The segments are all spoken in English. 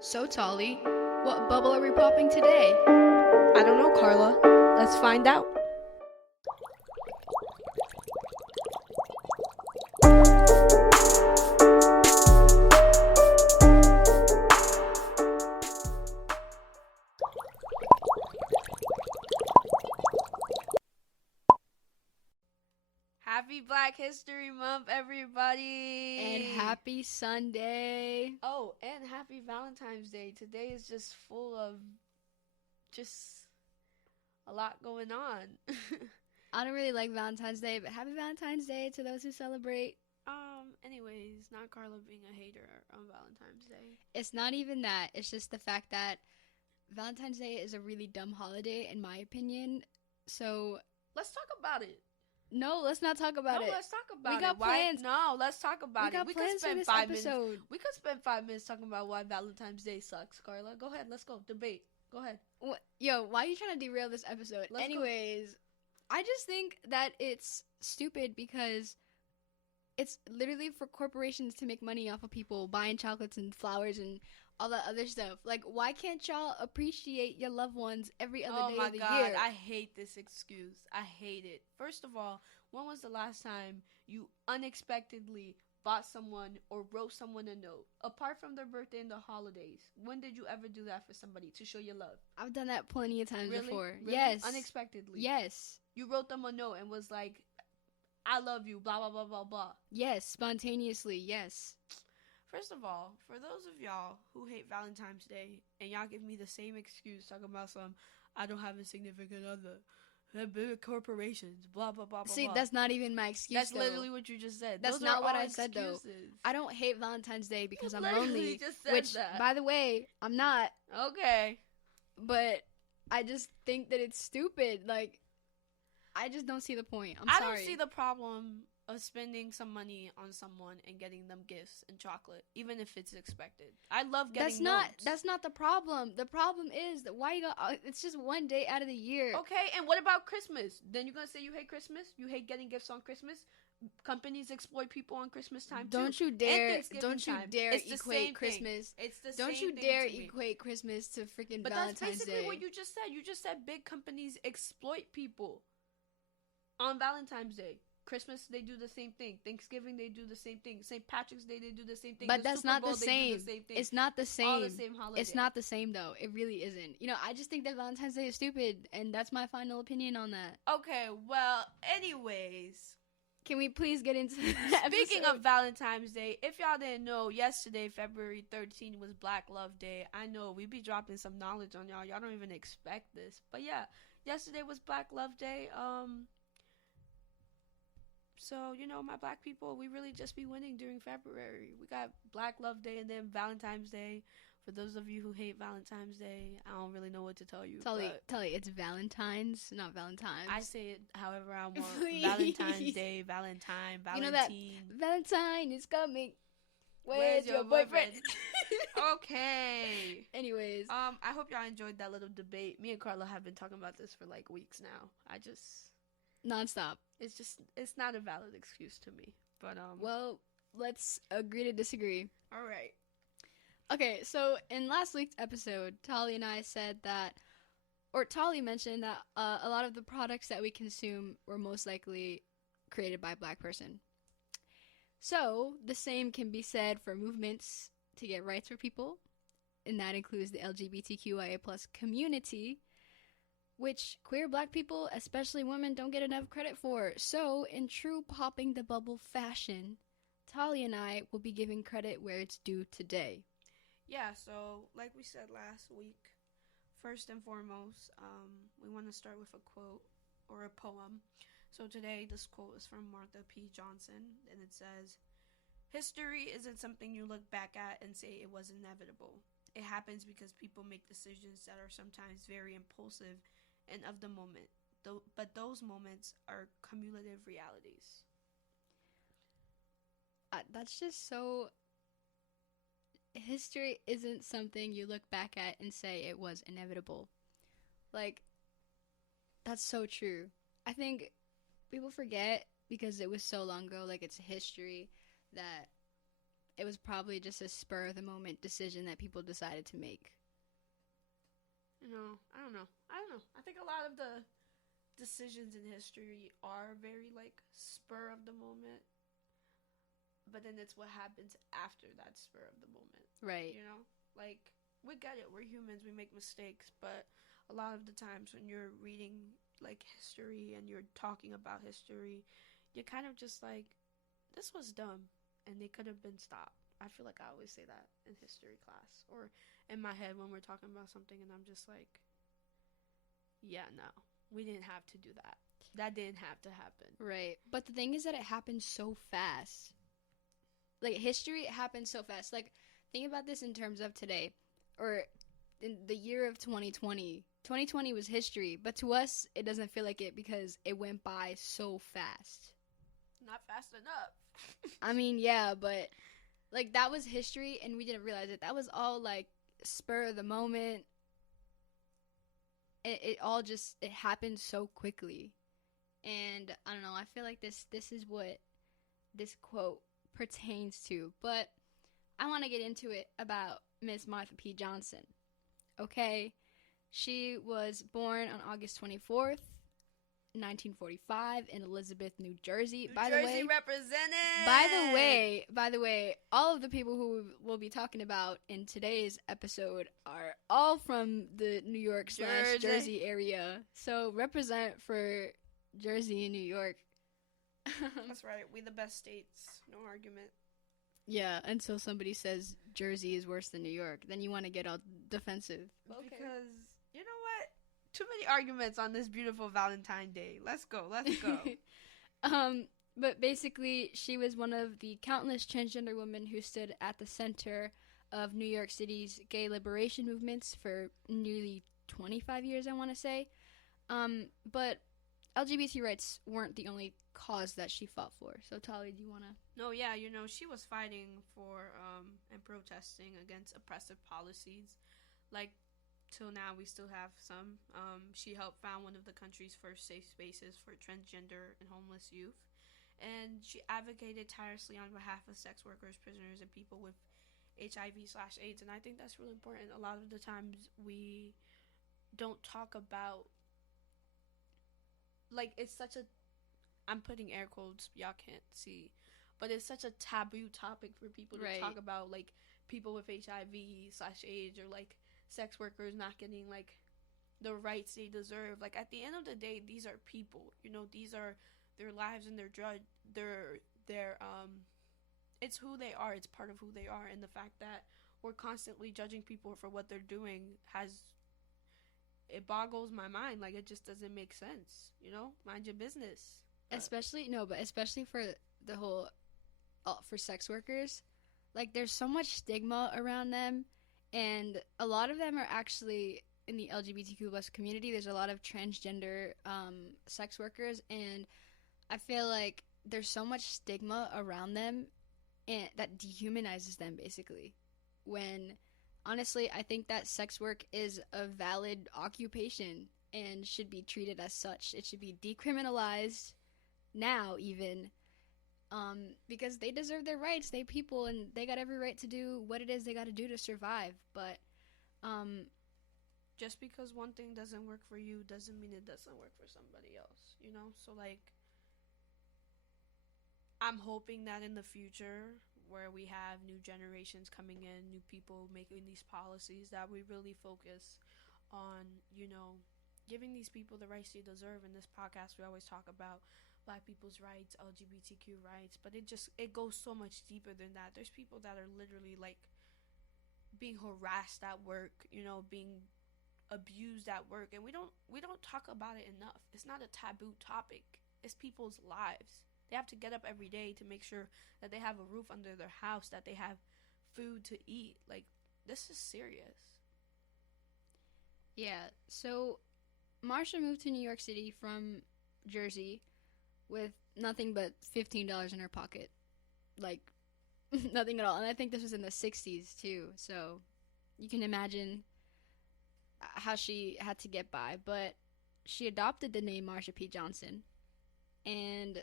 So, Tolly, what bubble are we popping today? I don't know, Carla. Let's find out. Happy Black History Month, everybody! And happy Sunday. Oh, and happy Valentine's Day. Today is just full of just a lot going on. I don't really like Valentine's Day, but happy Valentine's Day to those who celebrate. Anyways, not Carla being a hater on Valentine's Day. It's not even that. It's just the fact that Valentine's Day is a really dumb holiday, in my opinion. So, Let's talk about it. no, let's not talk about it. Let's talk about We got it. Why? plans. No, let's talk about We it. got plans for this episode. We could spend 5 minutes talking about why Valentine's Day sucks, Carla. Go ahead, let's go. Debate. Go ahead. Yo, why are you trying to derail this episode? Let's Anyways, I just think that it's stupid because it's literally for corporations to make money off of people buying chocolates and flowers and all that other stuff. Like, why can't y'all appreciate your loved ones every other day of the year? I hate this excuse. I hate it. First of all, when was the last time you unexpectedly bought someone or wrote someone a note? Apart from their birthday and the holidays, when did you ever do that for somebody to show your love? I've done that plenty of times Really? before. Really? Yes. Unexpectedly. Yes. You wrote them a note and was like, I love you, blah, blah, blah, blah, blah. Yes. Spontaneously. Yes. First of all, for those of y'all who hate Valentine's Day and y'all give me the same excuse talking about I don't have a significant other, they're big corporations, blah, blah, blah, blah, See, blah. that's not even my excuse. That's literally what you just said. That's Those not are what all I said, though. excuses. I don't hate Valentine's Day because You I'm literally lonely. just said Which, that. by the way, I'm not. Okay. But I just think that it's stupid. Like, I just don't see the point. I'm I sorry. don't see the problem of spending some money on someone and getting them gifts and chocolate, even if it's expected. I love getting notes. That's not the problem. The problem is that why you got. It's just one day out of the year. Okay, and what about Christmas? Then you're gonna say you hate Christmas? You hate getting gifts on Christmas? Companies exploit people on Christmas time too. Don't you dare! Thanksgiving Don't you time. dare It's the equate same thing. Christmas. It's the Don't same you thing dare to me. equate Christmas to freaking But Valentine's that's basically Day. what you just said. You just said big companies exploit people on Valentine's Day. Christmas, they do the same thing. Thanksgiving, they do the same thing. St. Patrick's Day, they do the same thing. But The that's Super not Bowl, the they same. do the same thing. It's not the same. All the same holiday. It's not the same though. It really isn't. You know, I just think that Valentine's Day is stupid, and that's my final opinion on that. Okay, well, anyways. Can we please get into the Speaking episode? of Valentine's Day, if y'all didn't know, yesterday, February 13th, was Black Love Day. I know, we be dropping some knowledge on y'all. Y'all don't even expect this. But yeah, yesterday was Black Love Day. So, you know, my black people, we really just be winning during February. We got Black Love Day and then Valentine's Day. For those of you who hate Valentine's Day, I don't really know what to tell you. Tully, but it's Valentine's, not Valentine's. I say it however I want. Please. Valentine's Day, Valentine, You know Valentine. that Valentine is coming. Where's your boyfriend? Okay. Anyways, I hope y'all enjoyed that little debate. Me and Carla have been talking about this for like weeks now. nonstop. It's not a valid excuse to me. But Well, let's agree to disagree. all right. Okay, so in last week's episode, Tali and I said that, or Tali mentioned that a lot of the products that we consume were most likely created by a black person. So, the same can be said for movements to get rights for people, and that includes the LGBTQIA plus community, which queer black people, especially women, don't get enough credit for. So, in true popping the bubble fashion, Tali and I will be giving credit where it's due today. Yeah, so like we said last week, first and foremost, we want to start with a quote or a poem. So today, this quote is from Marsha P. Johnson, and it says, "History isn't something you look back at and say it was inevitable. It happens because people make decisions that are sometimes very impulsive and of the moment. But those moments are cumulative realities." That's just so... History isn't something you look back at and say it was inevitable. Like, that's so true. I think people forget because it was so long ago, like it's a history that it was probably just a spur of the moment decision that people decided to make. I don't know. I think a lot of the decisions in history are very like spur of the moment, but then it's what happens after that spur of the moment. Right. Like we get it. We're humans. We make mistakes, but a lot of the times when you're reading like history and you're talking about history, you're kind of just like, this was dumb and they could have been stopped. I feel like I always say that in history class or in my head when we're talking about something, and I'm just like, yeah, no, we didn't have to do that. That didn't have to happen. Right. But the thing is that it happened so fast. Like, history happens so fast. Like, think about this in terms of today, or in the year of 2020. 2020 was history, but to us, it doesn't feel like it because it went by so fast. Not fast enough. I mean, yeah, but, like, that was history, and we didn't realize it. That was all, like, spur of the moment. It all just, it happened so quickly. And, I don't know, I feel like this is what this quote pertains to. But I want to get into it about Miss Marsha P. Johnson. Okay? She was born on August 24th, 1945 in Elizabeth, New Jersey. New Jersey represented. By the way, all of the people who we'll be talking about in today's episode are all from the New York / Jersey area. So represent for Jersey and New York. That's right. We the best states. No argument. Yeah, until somebody says Jersey is worse than New York, then you want to get all defensive. Okay. Because, you know what? Too many arguments on this beautiful Valentine's Day. Let's go. But basically, she was one of the countless transgender women who stood at the center of New York City's gay liberation movements for nearly 25 years, I want to say. But LGBT rights weren't the only cause that she fought for. So, Tali, do you want to? No, yeah, she was fighting for and protesting against oppressive policies. Like, till now, we still have some. She helped found one of the country's first safe spaces for transgender and homeless youth. And she advocated tirelessly on behalf of sex workers, prisoners, and people with HIV/AIDS. And I think that's really important. A lot of the times we don't talk about, like, it's such a, I'm putting air quotes, y'all can't see, but it's such a taboo topic for people to talk about, like, people with HIV/AIDS or, like, sex workers not getting, like, the rights they deserve. Like, at the end of the day, these are people, these are their lives and their it's who they are. It's part of who they are. And the fact that we're constantly judging people for what they're doing it boggles my mind. Like, it just doesn't make sense. Mind your business. Especially for the whole, for sex workers, like, there's so much stigma around them, and a lot of them are actually in the LGBTQ plus community. There's a lot of transgender sex workers, and I feel like there's so much stigma around them and that dehumanizes them, basically, when honestly I think that sex work is a valid occupation and should be treated as such. It should be decriminalized now, even, because they deserve their rights. They people, and they got every right to do what it is they got to do to survive. But just because one thing doesn't work for you doesn't mean it doesn't work for somebody else, so, like, I'm hoping that in the future, where we have new generations coming in, new people making these policies, that we really focus on, giving these people the rights they deserve. In this podcast, we always talk about Black people's rights, LGBTQ rights, but it goes so much deeper than that. There's people that are literally, like, being harassed at work, being abused at work, and we don't talk about it enough. It's not a taboo topic. It's people's lives. They have to get up every day to make sure that they have a roof under their house, that they have food to eat. Like, this is serious. Yeah, so Marsha moved to New York City from Jersey with nothing but $15 in her pocket. Like, nothing at all. And I think this was in the 60s, too. So you can imagine how she had to get by. But she adopted the name Marsha P. Johnson. And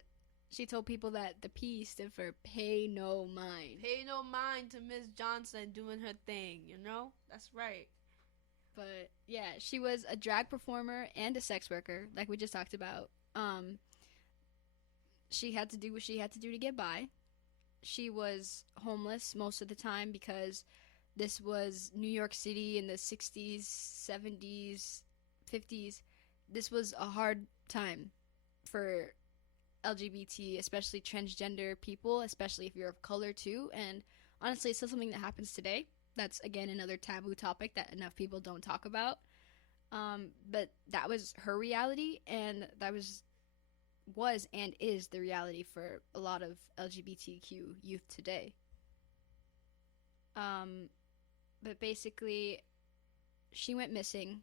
She told people that the P stood for pay no mind. Pay no mind to Miss Johnson doing her thing, you know? That's right. But yeah, she was a drag performer and a sex worker, like we just talked about. She had to do what she had to do to get by. She was homeless most of the time because this was New York City in the 60s, 70s, 50s. This was a hard time for LGBT, especially transgender people, especially if you're of color too. And honestly, it's still something that happens today. That's, again, another taboo topic that enough people don't talk about. But that was her reality, and that was and is the reality for a lot of LGBTQ youth today. But basically, she went missing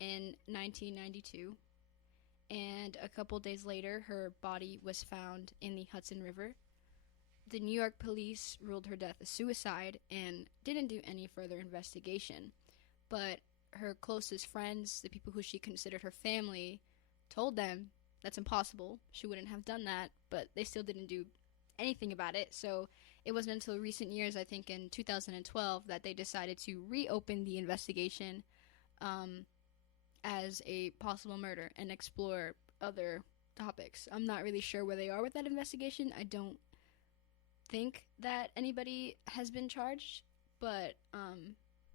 in 1992, and a couple days later, her body was found in the Hudson River. The New York police ruled her death a suicide and didn't do any further investigation. But her closest friends, the people who she considered her family, told them that's impossible. She wouldn't have done that, but they still didn't do anything about it. So it wasn't until recent years, I think in 2012, that they decided to reopen the investigation as a possible murder and explore other topics. I'm not really sure where they are with that investigation. I don't think that anybody has been charged, but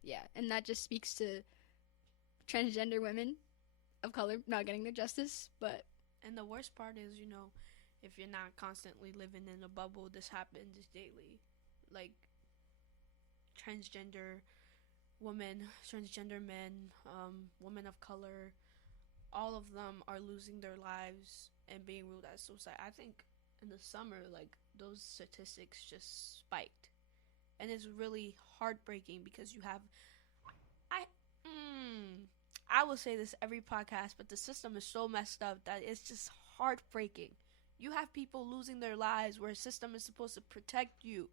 yeah, and that just speaks to transgender women of color not getting their justice. But and the worst part is, you know, if you're not constantly living in a bubble, this happens daily. Like transgender women, transgender men, women of color, all of them are losing their lives and being ruled as suicide. I think in the summer, like, those statistics just spiked, and it's really heartbreaking because you have I will say this every podcast, but the system is so messed up that it's just heartbreaking. You have people losing their lives where a system is supposed to protect you,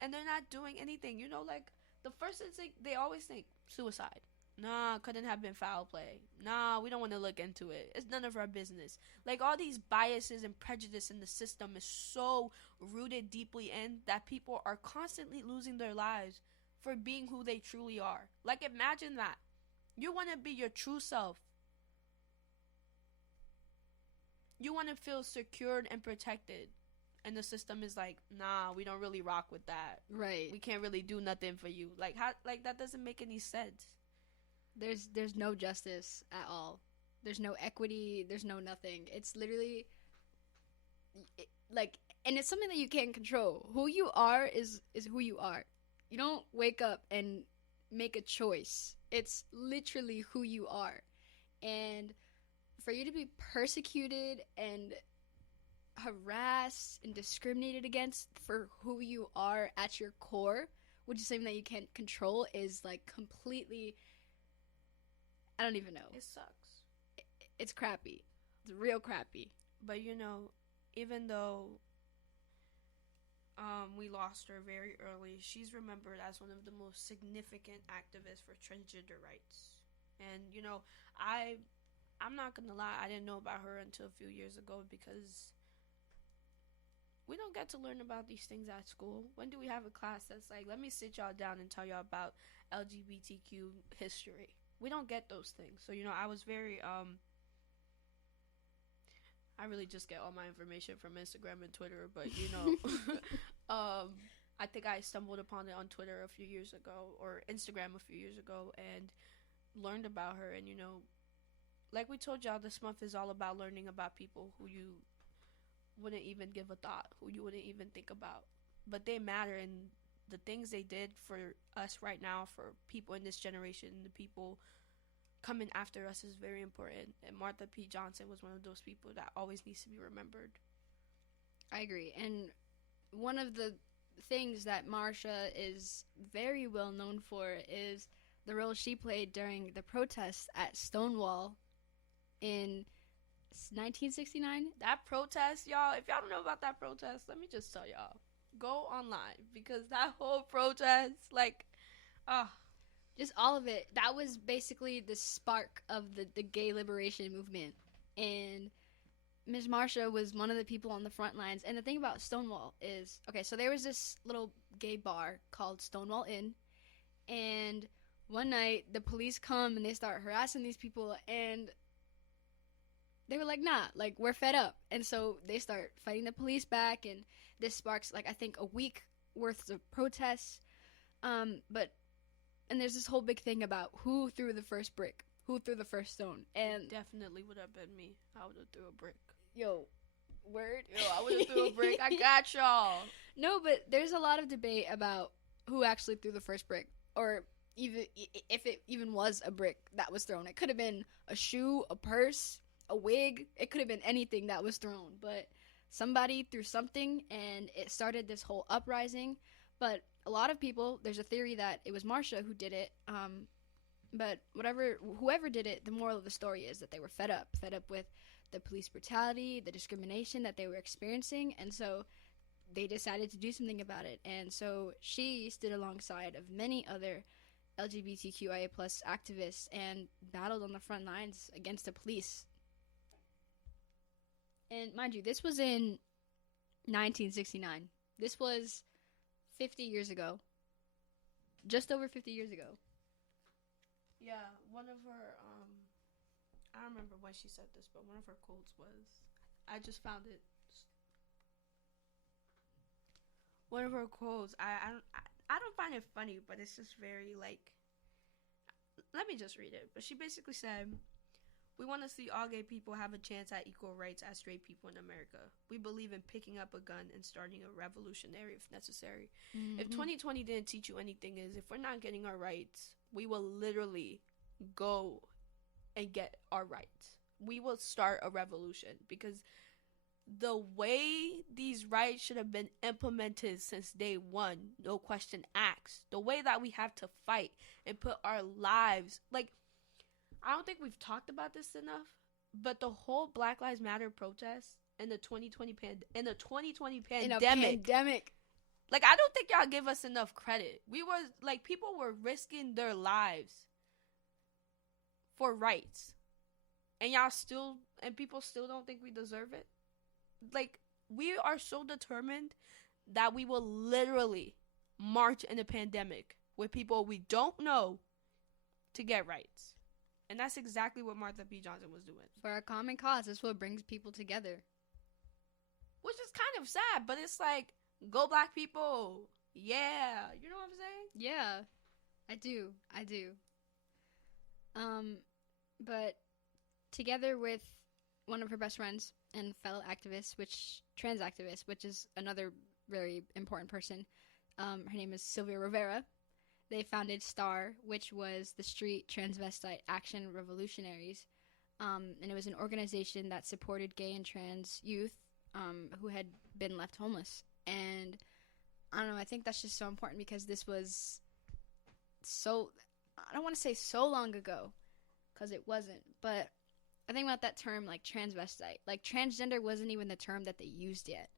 and they're not doing anything. You know, like, the first instinct, they always think suicide. Nah, couldn't have been foul play. Nah, we don't want to look into it. It's none of our business. Like, all these biases and prejudice in the system is so rooted deeply in that people are constantly losing their lives for being who they truly are. Like, imagine that. You want to be your true self. You want to feel secured and protected. And the system is like, nah, we don't really rock with that. Right. We can't really do nothing for you. Like, how? Like, that doesn't make any sense. There's no justice at all. There's no equity. There's no nothing. It's literally like, and it's something that you can't control. Who you are is who you are. You don't wake up and make a choice. It's literally who you are. And for you to be persecuted and harassed and discriminated against for who you are at your core, which is something that you can't control, is like completely, I don't even know. It sucks. It's crappy. It's real crappy. But, you know, even though we lost her very early, she's remembered as one of the most significant activists for transgender rights. And, you know, I'm not gonna lie, I didn't know about her until a few years ago because we don't get to learn about these things at school. When do we have a class that's like, let me sit y'all down and tell y'all about LGBTQ history? We don't get those things. So, you know, I was very, I really just get all my information from Instagram and Twitter, but, you know, I think I stumbled upon it on Twitter a few years ago, or Instagram a few years ago, and learned about her. And, you know, like we told y'all, this month is all about learning about people who you wouldn't even give a thought, who you wouldn't even think about, but they matter. And the things they did for us right now, for people in this generation, the people coming after us, is very important. And Marsha P. Johnson was one of those people that always needs to be remembered. I agree. And one of the things that Marsha is very well known for is the role she played during the protests at Stonewall in 1969. That protest, y'all, if y'all don't know about that protest, let me just tell y'all, go online, because that whole protest, like, just all of it, that was basically the spark of the gay liberation movement. And Ms. Marsha was one of the people on the front lines. And the thing about Stonewall is, okay, so there was this little gay bar called Stonewall Inn, and one night the police come and they start harassing these people, and they were like, nah, like, we're fed up. And so they start fighting the police back, and this sparks, like, I think a week worth of protests. But and there's this whole big thing about who threw the first brick, who threw the first stone. And Definitely would have been me. I would have threw a brick. yo, word. Yo, I would have threw a brick. I got y'all. No, but there's a lot of debate about who actually threw the first brick, or even if it even was a brick that was thrown. It could have been a shoe, a purse, a wig. It could have been anything that was thrown, but somebody threw something, and it started this whole uprising. But a lot of people, there's a theory that it was Marsha who did it. But whoever did it, the moral of the story is that they were fed up with the police brutality, the discrimination that they were experiencing, and so they decided to do something about it. And so she stood alongside of many other LGBTQIA plus activists and battled on the front lines against the police. And mind you, this was in 1969. This was 50 years ago. Just over 50 years ago. Yeah, one of her, I don't remember when she said this, but one of her quotes was, I just found it, one of her quotes, I don't find it funny, but it's just very, like, let me just read it. But she basically said, we want to see all gay people have a chance at equal rights as straight people in America. We believe in picking up a gun and starting a revolutionary if necessary. Mm-hmm. If 2020 didn't teach you anything, is if we're not getting our rights, we will literally go and get our rights. We will start a revolution, because the way these rights should have been implemented since day one, no question asked, the way that we have to fight and put our lives, like, I don't think we've talked about this enough, but the whole Black Lives Matter protest in the 2020 pandemic. Like, I don't think y'all give us enough credit. We were, like, people were risking their lives for rights. And people still don't think we deserve it. Like, we are so determined that we will literally march in a pandemic with people we don't know to get rights. And that's exactly what Marsha P. Johnson was doing. For a common cause. That's what brings people together. Which is kind of sad, but it's like, go Black people. Yeah. You know what I'm saying? Yeah. I do. But together with one of her best friends and fellow activists, trans activist, which is another very important person, her name is Sylvia Rivera. They founded STAR, which was the Street Transvestite Action Revolutionaries, and it was an organization that supported gay and trans youth who had been left homeless. And I don't know, I think that's just so important, because this was so, I don't want to say so long ago, because it wasn't, but I think about that term, like, transvestite. Like, transgender wasn't even the term that they used yet.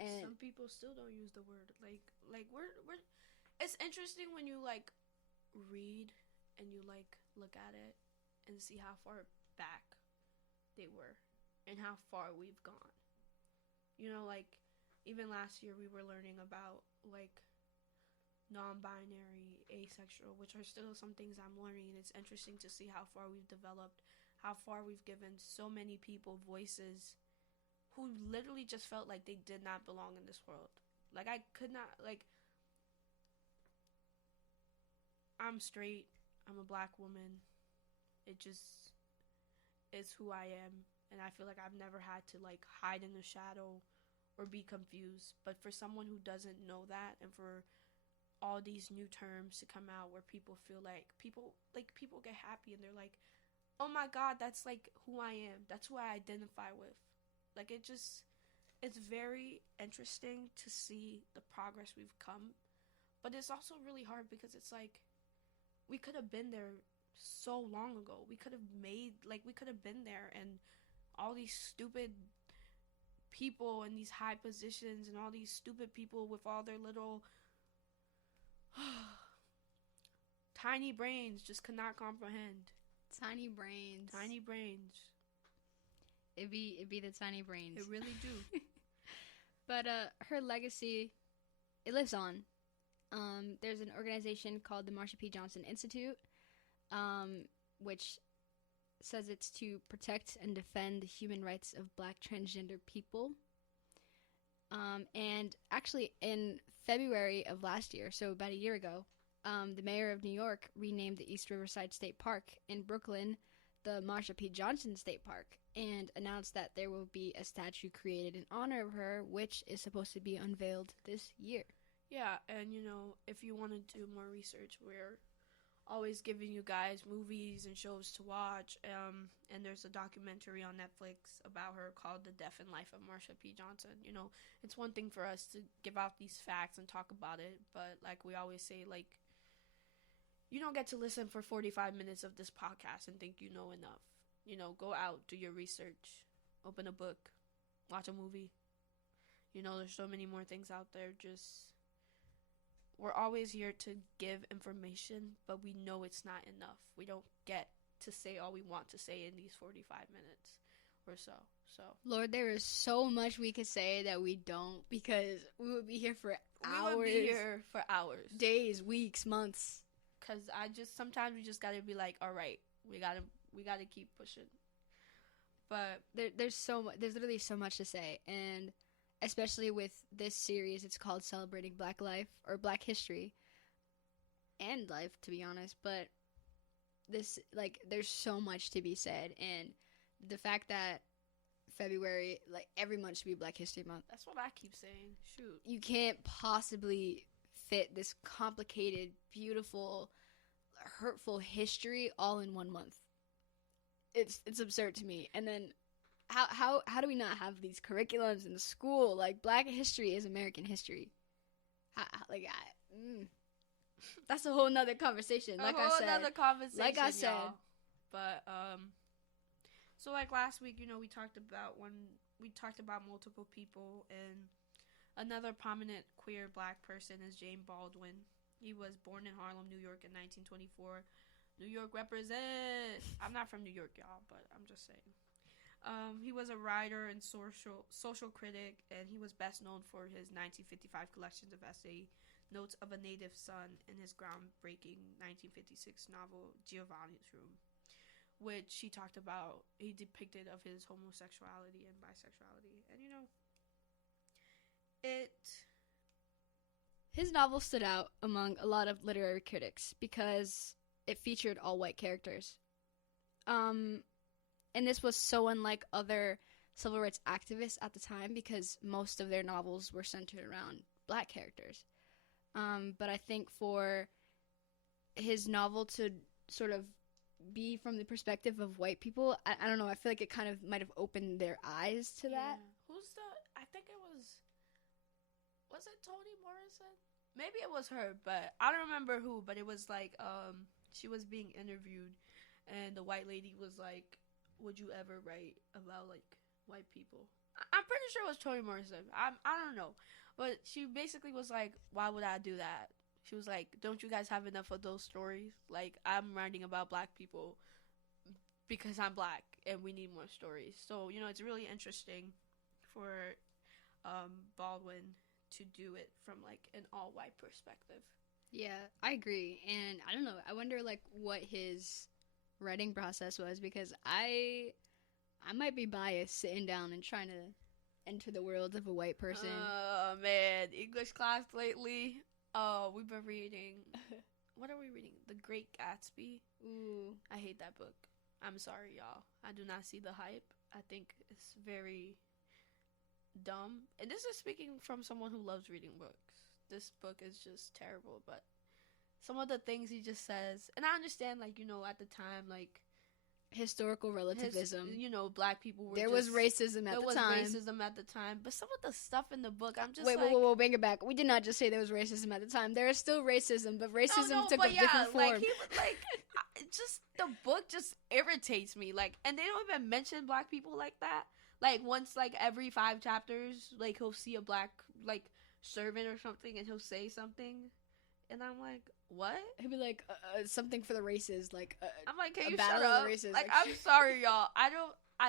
And some people still don't use the word. Like we're it's interesting when you, like, read and you, like, look at it and see how far back they were and how far we've gone. You know, like, even last year we were learning about, like, non-binary, asexual, which are still some things I'm learning, and it's interesting to see how far we've developed, how far we've given so many people voices who literally just felt like they did not belong in this world. Like, I could not, like, I'm straight, I'm a Black woman, it just is who I am, and I feel like I've never had to, like, hide in the shadow or be confused. But for someone who doesn't know that, and for all these new terms to come out where people feel like people get happy and they're like, oh my God, that's, like, who I am, that's who I identify with. Like, it's very interesting to see the progress we've come, but it's also really hard, because it's like, we could have been there so long ago. We could have been there, and all these stupid people in these high positions and all these stupid people with all their little tiny brains just could not comprehend. Tiny brains. It'd be the tiny brains. It really do. But her legacy, it lives on. There's an organization called the Marsha P. Johnson Institute, which says it's to protect and defend the human rights of Black transgender people. And actually, in February of last year, so about a year ago, the mayor of New York renamed the East Riverside State Park in Brooklyn the Marsha P. Johnson State Park and announced that there will be a statue created in honor of her, which is supposed to be unveiled this year. Yeah, and if you want to do more research, we're always giving you guys movies and shows to watch. And there's a documentary on Netflix about her called The Death and Life of Marsha P. Johnson. It's one thing for us to give out these facts and talk about it, but like we always say, like, you don't get to listen for 45 minutes of this podcast and think you know enough. Go out, do your research, open a book, watch a movie. There's so many more things out there. We're always here to give information, but we know it's not enough. We don't get to say all we want to say in these 45 minutes or so. Lord, there is so much we could say that we don't, because we would be here for hours. We would be here for hours. Days, weeks, months. Because sometimes we just gotta be like, all right, we gotta keep pushing. But there's literally so much to say, and especially with this series, it's called Celebrating Black Life, or Black History and Life, to be honest. But this, like, there's so much to be said, and the fact that February, like, every month should be Black History Month. That's what I keep saying. Shoot. You can't possibly fit this complicated, beautiful, hurtful history all in 1 month. It's absurd to me. And then how do we not have these curriculums in school? Like, Black history is American history. That's a whole nother conversation. Like I said, y'all. But so like last week, we talked about multiple people, and another prominent queer Black person is James Baldwin. He was born in Harlem, New York in 1924. New York represent. I'm not from New York, y'all, but I'm just saying. He was a writer and social critic, and he was best known for his 1955 collections of essay Notes of a Native Son and his groundbreaking 1956 novel Giovanni's Room, which he depicted of his homosexuality and bisexuality. And his novel stood out among a lot of literary critics because it featured all white characters. And this was so unlike other civil rights activists at the time, because most of their novels were centered around Black characters. But I think for his novel to sort of be from the perspective of white people, I don't know, I feel like it kind of might have opened their eyes to that. I think it was it Toni Morrison? Maybe it was her, but I don't remember who, but it was like, she was being interviewed, and the white lady was like, would you ever write about, like, white people? I'm pretty sure it was Toni Morrison. I don't know. But she basically was like, why would I do that? She was like, don't you guys have enough of those stories? Like, I'm writing about Black people because I'm Black, and we need more stories. So, it's really interesting for Baldwin to do it from, like, an all-white perspective. Yeah, I agree. And I don't know, I wonder, like, what his writing process was, because I might be biased sitting down and trying to enter the world of a white person. Oh, man. English class lately. Oh, we've been reading. What are we reading? The Great Gatsby. Ooh. I hate that book. I'm sorry, y'all. I do not see the hype. I think it's very dumb. And this is speaking from someone who loves reading books. This book is just terrible, but some of the things he just says, and I understand, like, at the time, like, historical relativism. Black people were there was racism at the time. There was racism at the time, but some of the stuff in the book, I'm just whoa, bring it back. We did not just say there was racism at the time. There is still racism, but racism took a different form. Like, he was, like, just, the book just irritates me, like, and they don't even mention Black people like that. Like, once, like, every 5 chapters, like, he'll see a Black, like, servant or something, and he'll say something, and I'm like, what? He'll be like, something for the races, like, I'm like, can you battle shut up? of the races. Like, I'm sorry, y'all. I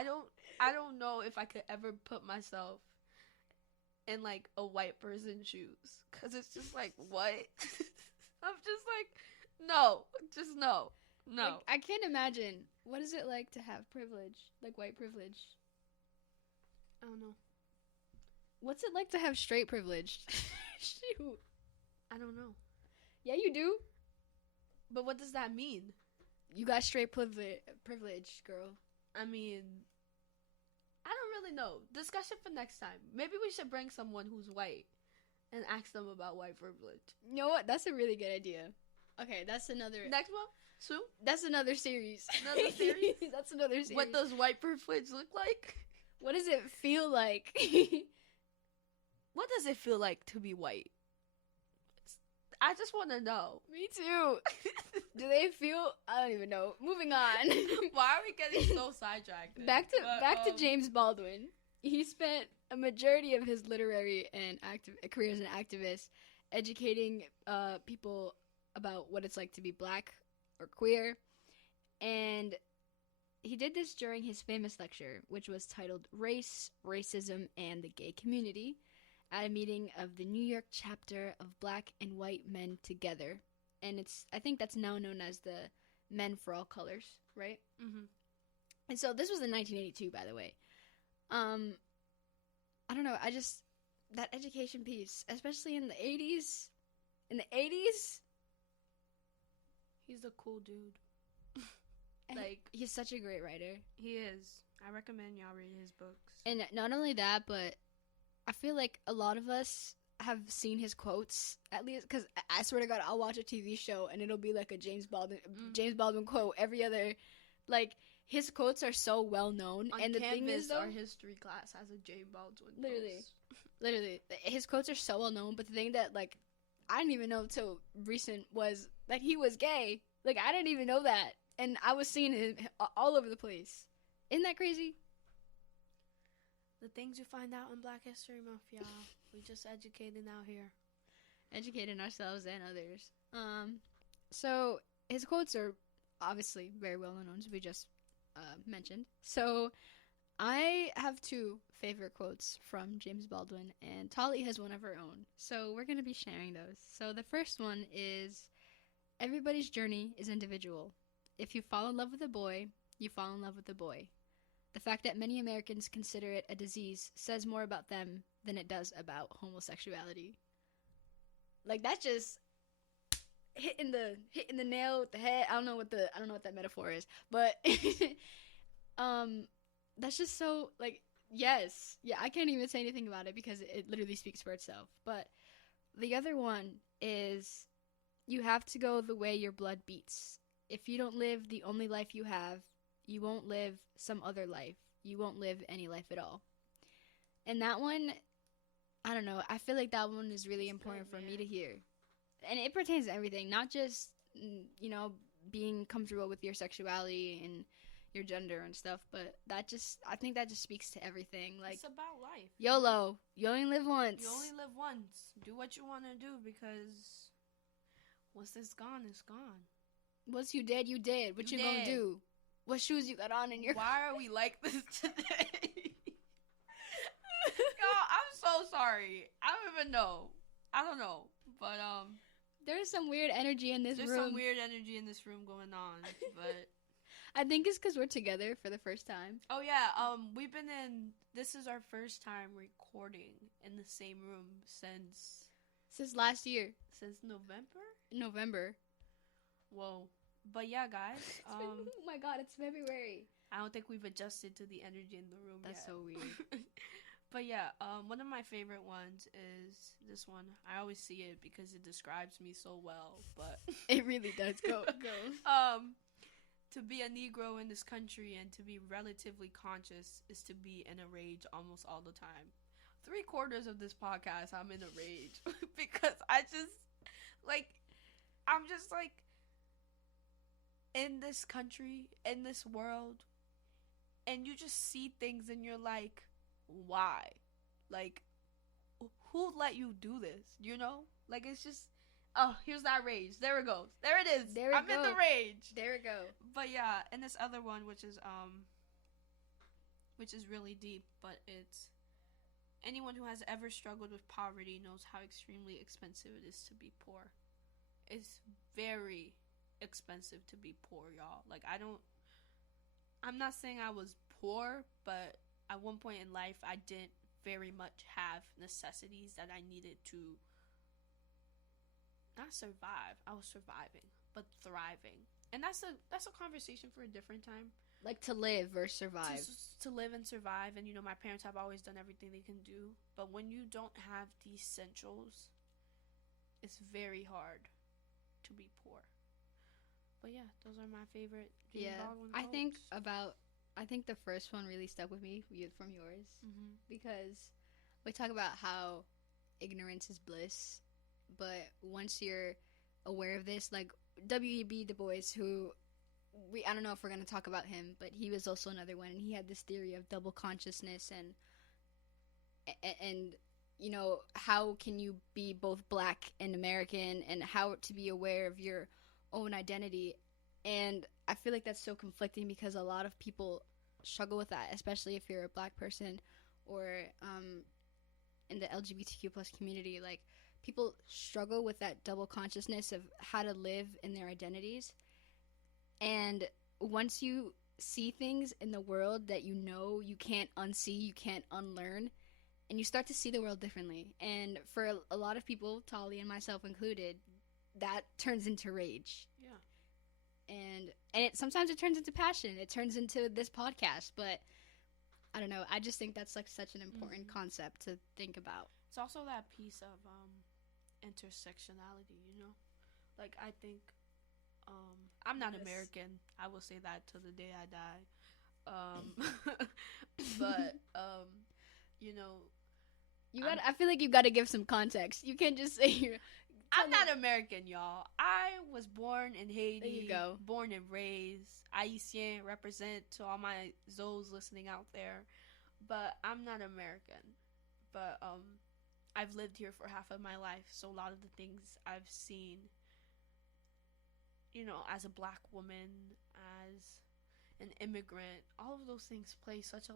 don't I don't know if I could ever put myself in like a white person's shoes, because it's just like, what? I'm just like, no, just no. Like, I can't imagine. What is it like to have privilege, like white privilege? I don't know. What's it like to have straight privilege? Shoot. I don't know. Yeah, you do. But what does that mean? You got straight privilege, girl. I mean, I don't really know. Discussion for next time. Maybe we should bring someone who's white and ask them about white privilege. You know what? That's a really good idea. Okay, that's another... Next one? Sue? That's another series. Another series? That's another series. What does white privilege look like? What does it feel like? What does it feel like to be white? I just want to know. Me too. Do they feel? I don't even know. Moving on. Why are we getting so sidetracked? Back to James Baldwin. He spent a majority of his literary and career as an activist educating people about what it's like to be black or queer, and he did this during his famous lecture, which was titled "Race, Racism, and the Gay Community," at a meeting of the New York chapter of Black and White Men Together. And I think that's now known as the Men for All Colors, right? Mm-hmm. And so this was in 1982, by the way. I don't know, that education piece, especially in the 80s, He's a cool dude. like, he's such a great writer. He is. I recommend y'all read his books. And not only that, but I feel like a lot of us have seen his quotes, at least, because I swear to God, I'll watch a TV show and it'll be like a James Baldwin quote every other, like, his quotes are so well known. On and the campus, thing is, though, our history class has a James Baldwin literally, his quotes are so well known. But the thing that, like, I didn't even know till recent was that he was gay. Like, I didn't even know that, and I was seeing him all over the place. Isn't that crazy? The things you find out in Black History Month, y'all. We just educating out here. Educating ourselves and others. So his quotes are obviously very well known, as we just mentioned. So I have two favorite quotes from James Baldwin, and Tali has one of her own. So we're going to be sharing those. So the first one is, everybody's journey is individual. If you fall in love with a boy, you fall in love with a boy. The fact that many Americans consider it a disease says more about them than it does about homosexuality. Like, that's just hitting the nail with the head. I don't know what that metaphor is, but that's just so, like, yes, yeah. I can't even say anything about it because it literally speaks for itself. But the other one is, you have to go the way your blood beats. If you don't live the only life you have, you won't live some other life. You won't live any life at all. And that one, I don't know. I feel like that one is really important for me to hear. And it pertains to everything, not just, you know, being comfortable with your sexuality and your gender and stuff, but I think that just speaks to everything. Like, it's about life. YOLO. You only live once. You only live once. Do what you want to do, because once it's gone, it's gone. Once you dead, you dead. What you gonna do? What shoes you got on in your... Why are we like this today? Y'all, I'm so sorry. I don't even know. I don't know. But, there's some weird energy in this room. There's some weird energy in this room going on. But I think it's because we're together for the first time. Oh, yeah. This is our first time recording in the same room since last year. Since November? November. Whoa. But yeah, guys. Oh my God, it's February. I don't think we've adjusted to the energy in the room yet. That's so weird. But yeah, one of my favorite ones is this one. I always see it because it describes me so well. But it really does. Go. To be a Negro in this country and to be relatively conscious is to be in a rage almost all the time. 3/4 of this podcast, I'm in a rage because I'm just like, in this country, in this world, and you just see things and you're like, why? Like, who let you do this? You know? Like, it's just, oh, here's that rage. There it goes. There it is. I'm in the rage. There we go. But yeah, and this other one, which is, which is really deep, but it's anyone who has ever struggled with poverty knows how extremely expensive it is to be poor. It's very expensive to be poor, y'all. Like, I'm not saying I was poor, but at one point in life, I didn't very much have necessities that I needed to not survive. I was surviving, but thriving. And that's a conversation for a different time. Like, to live versus survive. To live and survive. And, you know, my parents have always done everything they can do. But when you don't have the essentials, it's very hard to be poor. But yeah, those are my favorite Baldwin quotes. I think the first one really stuck with me from yours, because we talk about how ignorance is bliss, but once you're aware of this, like W.E.B. Du Bois, who I don't know if we're going to talk about him, but he was also another one, and he had this theory of double consciousness, and you know, how can you be both black and American, and how to be aware of your own identity. And I feel like that's so conflicting, because a lot of people struggle with that, especially if you're a black person or in the LGBTQ plus community. Like, people struggle with that double consciousness of how to live in their identities. And once you see things in the world that you know you can't unsee, you can't unlearn, and you start to see the world differently. And for a lot of people, Tali and myself included, that turns into rage. Yeah. And sometimes it turns into passion. It turns into this podcast. But I don't know. I just think that's like such an important concept to think about. It's also that piece of intersectionality, you know? Like, I think I'm not American. I will say that till the day I die. But you know, I feel like you got to give some context. You can't just say you're. I'm not American, y'all. I was born in Haiti. There you go. Born and raised. Haitien, represent to all my Zoes listening out there. But I'm not American. But I've lived here for half of my life, so a lot of the things I've seen, you know, as a black woman, as an immigrant, all of those things play such a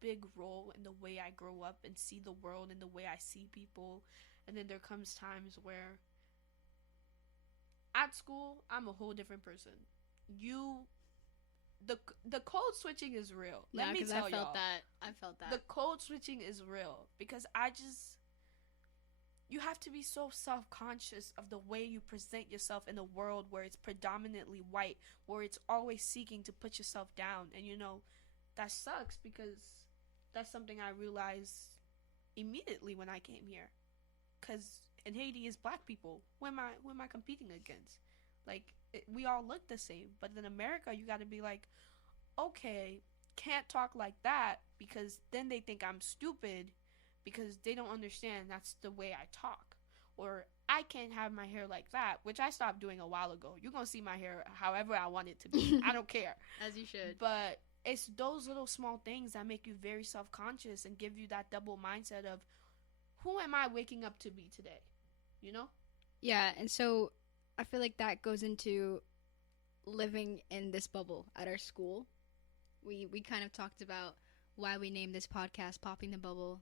big role in the way I grow up and see the world and the way I see people. And then there comes times where at school I'm a whole different person. The code switching is real. Let me tell y'all. I felt that. The code switching is real, because you have to be so self-conscious of the way you present yourself in a world where it's predominantly white, where it's always seeking to put yourself down. And you know, that sucks, because that's something I realized immediately when I came here. Because in Haiti is black people. Who am I competing against? Like, we all look the same. But in America, you got to be like, okay, can't talk like that, because then they think I'm stupid, because they don't understand that's the way I talk. Or I can't have my hair like that, which I stopped doing a while ago. You're going to see my hair however I want it to be. I don't care. As you should. But it's those little small things that make you very self-conscious and give you that double mindset of, who am I waking up to be today? You know? Yeah, and so I feel like that goes into living in this bubble at our school. We kind of talked about why we named this podcast Popping the Bubble,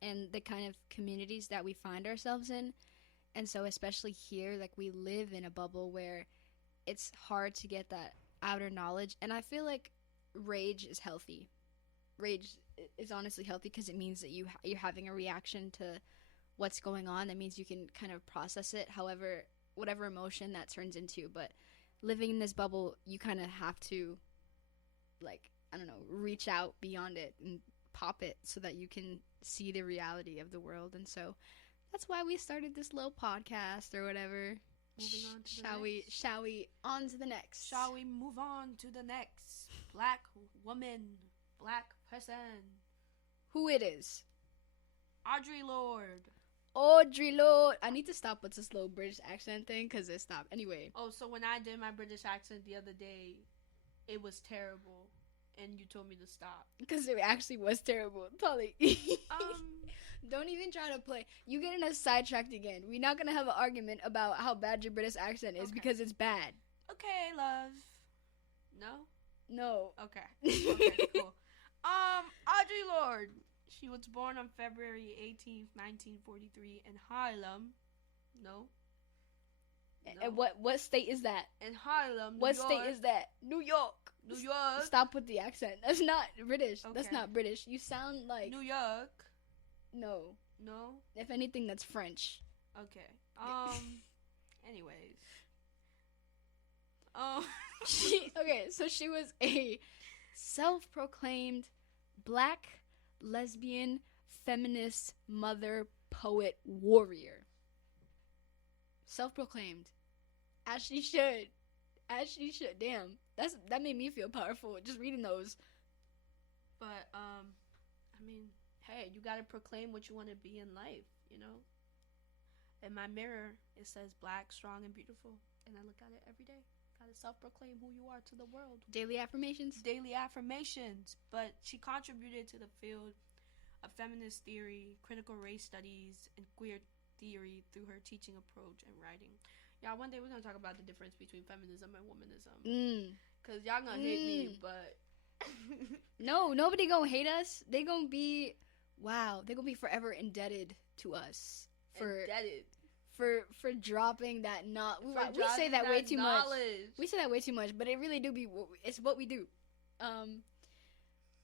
and the kind of communities that we find ourselves in. And so especially here, like, we live in a bubble where it's hard to get that outer knowledge. And I feel like rage is healthy. Rage is honestly healthy, because it means that you're having a reaction to what's going on. That means you can kind of process it, however, whatever emotion that turns into. But living in this bubble, you kind of have to, like, I don't know, reach out beyond it and pop it so that you can see the reality of the world. And so that's why we started this little podcast or whatever. Moving on to Shall we on to the next? Shall we move on to the next black woman, black person? Who it is? Audre Lorde. Audre Lorde. I need to stop with this little British accent thing, because it stopped. Anyway. Oh, so when I did my British accent the other day, it was terrible, and you told me to stop. Because it actually was terrible. Totally. Don't even try to play. You getting us sidetracked again. We're not going to have an argument about how bad your British accent is, because it's bad. Okay, love. No? No. Okay. Okay, cool. Audre Lorde. She was born on February 18th, 1943 in Harlem. No. And what state is that? In Harlem, What New state York. is that? New York. New York. Stop with the accent. That's not British. Okay. That's not British. You sound like New York. no. No. If anything, that's French. Okay. Anyways. So she was a self-proclaimed black lesbian feminist mother poet warrior. Self-proclaimed, as she should. Damn, that made me feel powerful just reading those. But I mean, hey, you gotta proclaim what you want to be in life, you know. In my mirror, it says black, strong, and beautiful, and I look at it every day. Gotta self-proclaim who you are to the world. Daily affirmations. But she contributed to the field of feminist theory, critical race studies, and queer theory through her teaching approach and writing. Y'all, one day we're gonna talk about the difference between feminism and womanism. Cause y'all gonna hate me, but no, nobody gonna hate us. They gonna be forever indebted to us for dropping that we say that way too much. We say that way too much, but it really do be it's what we do.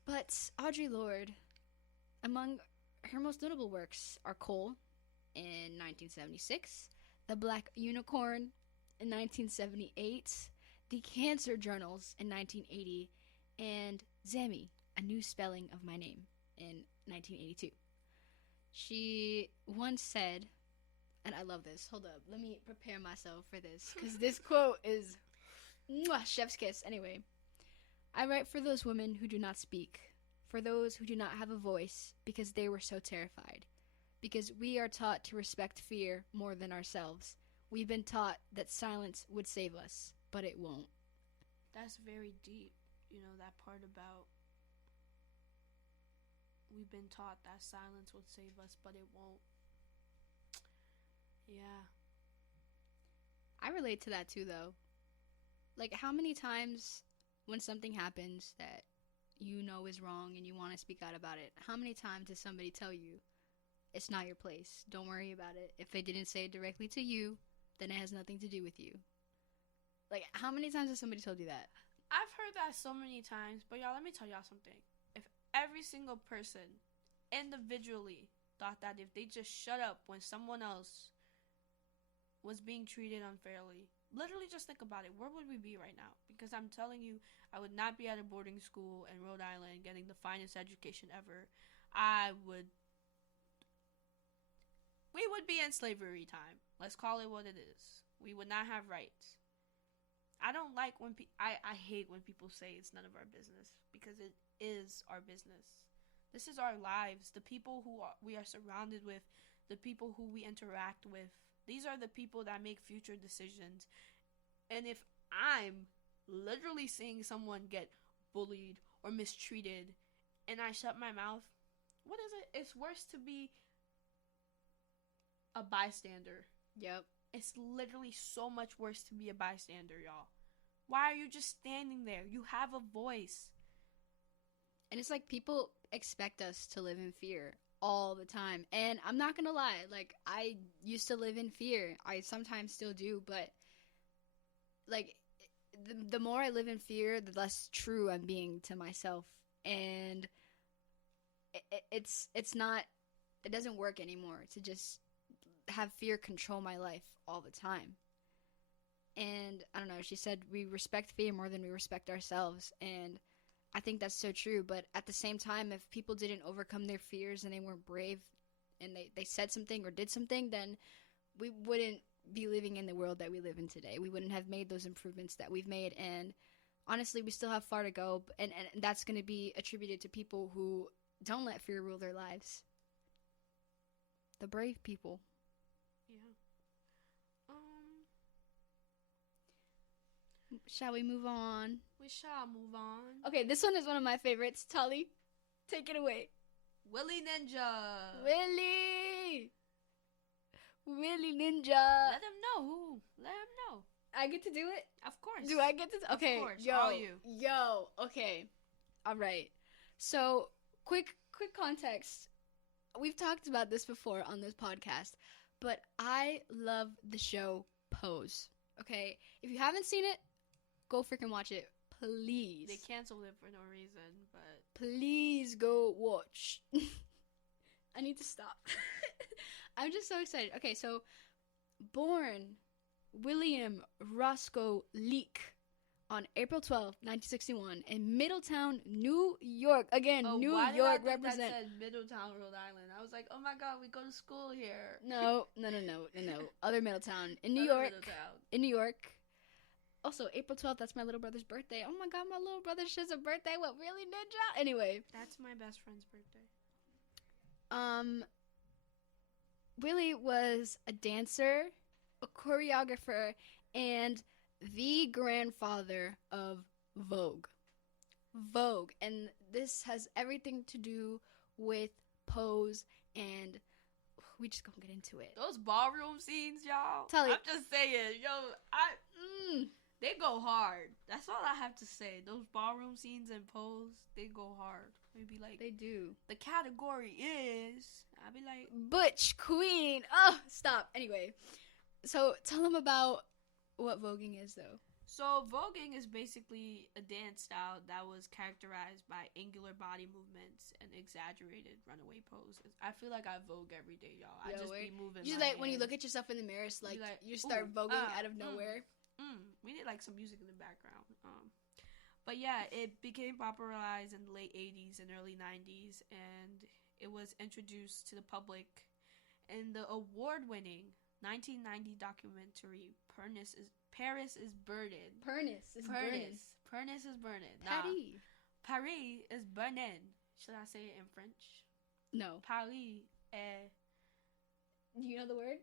But Audre Lorde, among her most notable works are Coal in 1976, The Black Unicorn in 1978, The Cancer Journals in 1980, and Zemi, A New Spelling of My Name in 1982. She once said, and I love this. Hold up. Let me prepare myself for this, because this quote is chef's kiss. Anyway, I write for those women who do not speak, for those who do not have a voice, because they were so terrified. Because we are taught to respect fear more than ourselves. We've been taught that silence would save us, but it won't. That's very deep. You know, that part about we've been taught that silence would save us, but it won't. Yeah. I relate to that too, though. Like, how many times when something happens that you know is wrong and you want to speak out about it, how many times does somebody tell you, it's not your place, don't worry about it? If they didn't say it directly to you, then it has nothing to do with you. Like, how many times has somebody told you that? I've heard that so many times, but y'all, let me tell y'all something. If every single person individually thought that if they just shut up when someone else was being treated unfairly, literally just think about it, where would we be right now? Because I'm telling you, I would not be at a boarding school in Rhode Island getting the finest education ever. We would be in slavery time. Let's call it what it is. We would not have rights. I don't like when I hate when people say it's none of our business, because it is our business. This is our lives. The people we are surrounded with, the people who we interact with, these are the people that make future decisions. And if I'm literally seeing someone get bullied or mistreated and I shut my mouth, what is it? It's worse to be a bystander. Yep. It's literally so much worse to be a bystander, y'all. Why are you just standing there? You have a voice. And it's like people expect us to live in fear all the time. And I'm not gonna lie, like, I used to live in fear. I sometimes still do, but like the more I live in fear, the less true I'm being to myself. And it doesn't work anymore to just have fear control my life all the time. And I don't know, she said we respect fear more than we respect ourselves, and I think that's so true. But at the same time, if people didn't overcome their fears and they weren't brave and they said something or did something, then we wouldn't be living in the world that we live in today. We wouldn't have made those improvements that we've made, and honestly, we still have far to go, and that's going to be attributed to people who don't let fear rule their lives. The brave people. Yeah. Shall we move on? We shall move on. Okay, this one is one of my favorites. Tully, take it away. Willie Ninja. Willie Ninja. Let him know. Let him know. I get to do it? Of course. Do I get to? Okay. Of course. Yo. All you. Yo. Okay. All right. So, quick context. We've talked about this before on this podcast, but I love the show Pose. Okay? If you haven't seen it, go freaking watch it. Please. They canceled it for no reason, but Please go watch. I need to stop. I'm just so excited. Okay, so born William Roscoe Leake on April 12th, 1961 in Middletown, New York. Again, New York represent. That said Middletown, Rhode Island. I was like, oh my god, we go to school here. No. Other Middletown in New York. In New York. Also, April 12th, that's my little brother's birthday. Oh my god, my little brother shares a birthday. What, really, Ninja? Anyway. That's my best friend's birthday. Willie was a dancer, a choreographer, and the grandfather of Vogue. Vogue. And this has everything to do with Pose, and we just gonna get into it. Those ballroom scenes, y'all. Tell I'm just saying, they go hard. That's all I have to say. Those ballroom scenes and Pose, they go hard. Maybe like they do. The category is, I'll be like, Butch Queen. Oh, stop. Anyway, so tell them about what voguing is, though. So voguing is basically a dance style that was characterized by angular body movements and exaggerated runaway poses. I feel like I vogue every day, y'all. I just be moving. You like when you look at yourself in the mirror, it's like you start voguing out of nowhere. We need like some music in the background. But yeah, it became popularized in the late 80s and early 90s, and it was introduced to the public in the award-winning 1990 documentary Paris is Burning. Paris is burning. Paris is burning. Paris is burning. Should I say it in French? No. Paris est... Do you know the word?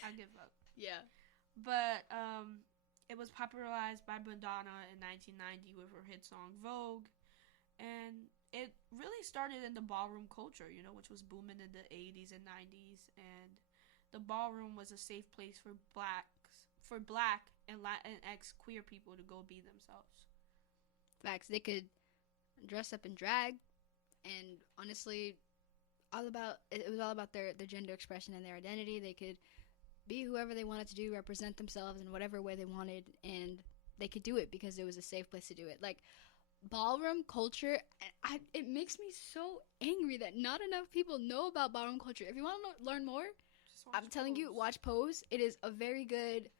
I give up. Yeah. But it was popularized by Madonna in 1990 with her hit song Vogue, and it really started in the ballroom culture, which was booming in the 80s and 90s, and the ballroom was a safe place for black and Latinx queer people to go be themselves. Facts. They could dress up in drag, and honestly, it was all about their gender expression and their identity. They could be whoever they wanted to do, represent themselves in whatever way they wanted, and they could do it because it was a safe place to do it. Like, ballroom culture, it makes me so angry that not enough people know about ballroom culture. If you want to learn more, I'm telling you, watch Pose. It is a very good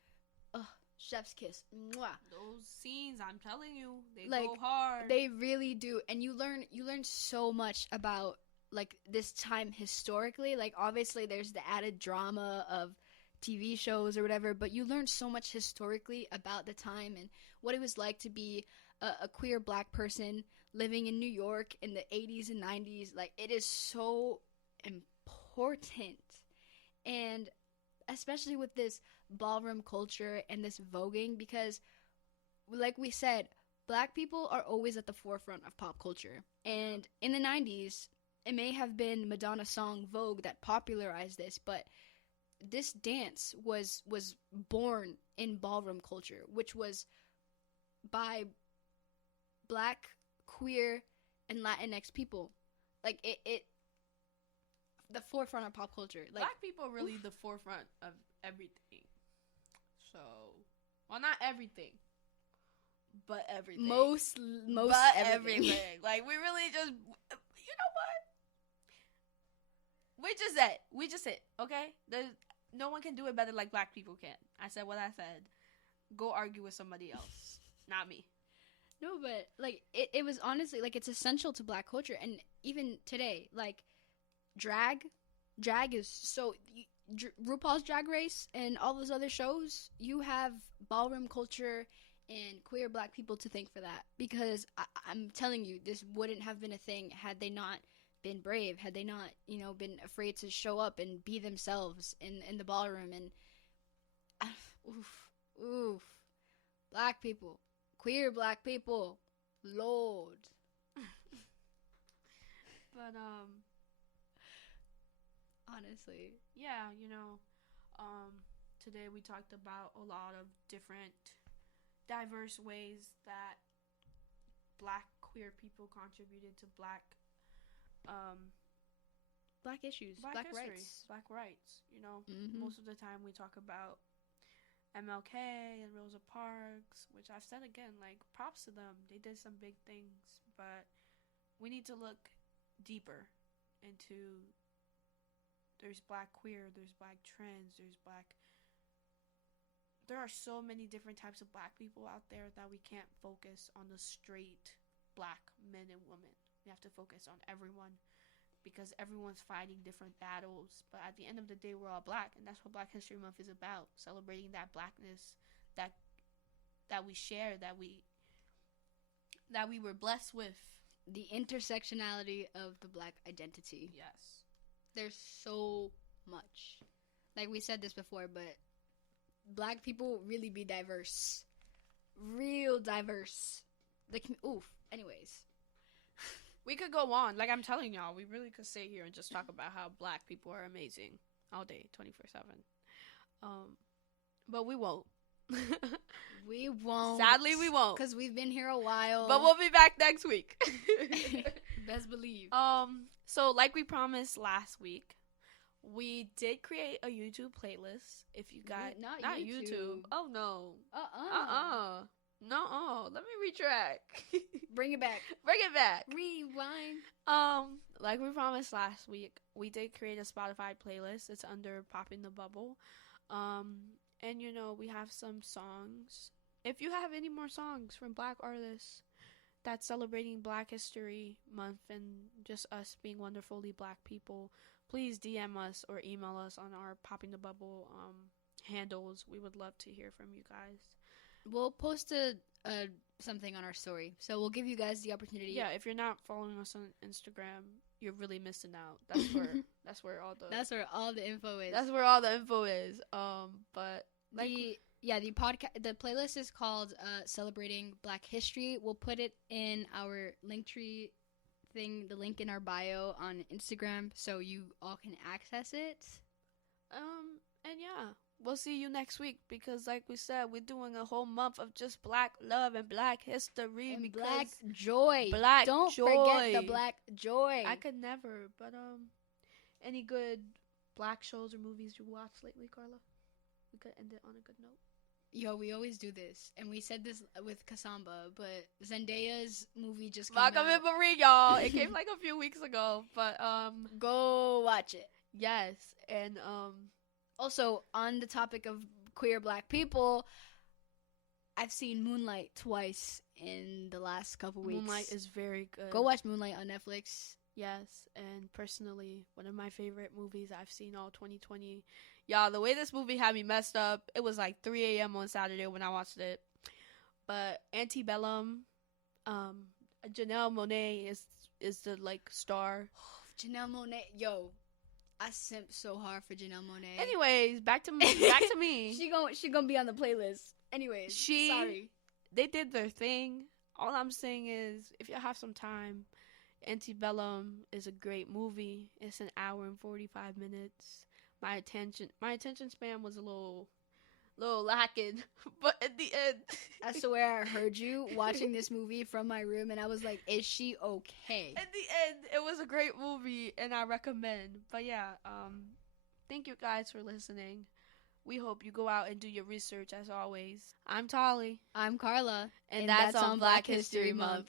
chef's kiss. Mwah. Those scenes, I'm telling you, they go hard. They really do, and you learn so much about like this time historically. Like, obviously, there's the added drama of TV shows or whatever, but you learn so much historically about the time and what it was like to be a queer black person living in New York in the 80s and 90s. Like, it is so important. And especially with this ballroom culture and this voguing, because like we said, black people are always at the forefront of pop culture. And in the 90s, it may have been Madonna's song Vogue that popularized this, but this dance was born in ballroom culture, which was by black, queer, and Latinx people. Like, it the forefront of pop culture. Like, black people are really the forefront of everything. So, well, not everything, but everything. Most everything. Like, we really just, you know what? We just it, okay? No one can do it better like black people can. I said what I said. Go argue with somebody else. Not me. No, but, like, it was honestly, like, it's essential to black culture. And even today, like, drag is so... RuPaul's Drag Race and all those other shows, you have ballroom culture and queer black people to thank for that. Because I'm telling you, this wouldn't have been a thing had they not been brave, had they not, been afraid to show up and be themselves in the ballroom. And oof, black people, queer black people, Lord. But honestly, yeah, today we talked about a lot of different diverse ways that black queer people contributed to black issues, black history, rights. black rights. You know, Mm-hmm. most of the time we talk about MLK and Rosa Parks, which I've said again, like, props to them. They did some big things, but we need to look deeper into, there's black queer, there's black trans, there are so many different types of black people out there that we can't focus on the straight black men and women. We have to focus on everyone, because everyone's fighting different battles. But at the end of the day, we're all black, and that's what Black History Month is about, celebrating that blackness that we share, that we were blessed with. The intersectionality of the black identity. Yes. There's so much. Like we said this before, but black people really be diverse. Real diverse. Anyways. We could go on. Like, I'm telling y'all, we really could sit here and just talk about how black people are amazing all day, 24/7. But we won't. We won't. Sadly, we won't. Because we've been here a while. But we'll be back next week. Best believe. So like we promised last week, we did create a YouTube playlist. If you got Not YouTube. Oh no. No. Let me retract. Bring it back. Bring it back. Rewind. Like we promised last week, we did create a Spotify playlist. It's under Popping the Bubble. And you know, we have some songs. If you have any more songs from black artists that's celebrating Black History Month and just us being wonderfully black people, please DM us or email us on our Popping the Bubble handles. We would love to hear from you guys. We'll post something on our story, so we'll give you guys the opportunity. Yeah, if you're not following us on Instagram, you're really missing out. That's where all the info is. That's where all the info is. But like the playlist is called Celebrating Black History. We'll put it in our Linktree thing, the link in our bio on Instagram, so you all can access it. And yeah, we'll see you next week, because like we said, we're doing a whole month of just black love and black history and black joy. Don't joy. Forget the black joy. I could never. But any good black shows or movies you watched lately, Carla? We could end it on a good note. Yo, we always do this, and we said this with Kasamba, but Zendaya's movie just came out. Malcolm and Marie, y'all. It came like a few weeks ago, but go watch it. Yes, and also, on the topic of queer black people, I've seen Moonlight twice in the last couple weeks. Moonlight is very good. Go watch Moonlight on Netflix. Yes, and personally, one of my favorite movies I've seen all 2020. Y'all, the way this movie had me messed up, it was like 3 a.m. on Saturday when I watched it. But Antebellum, Janelle Monáe is the, like, star. Janelle Monáe, yo. I simp so hard for Janelle Monáe. Anyways, back to me. She gonna be on the playlist. Anyways, sorry. They did their thing. All I'm saying is, if you have some time, Antebellum is a great movie. It's an hour and 45 minutes. My attention span was a little lacking, but at the end, I swear I heard you watching this movie from my room, and I was like, "Is she okay?" At the end, it was a great movie, and I recommend. But yeah, thank you guys for listening. We hope you go out and do your research as always. I'm Tolly. I'm Carla, and that's on Black History Month.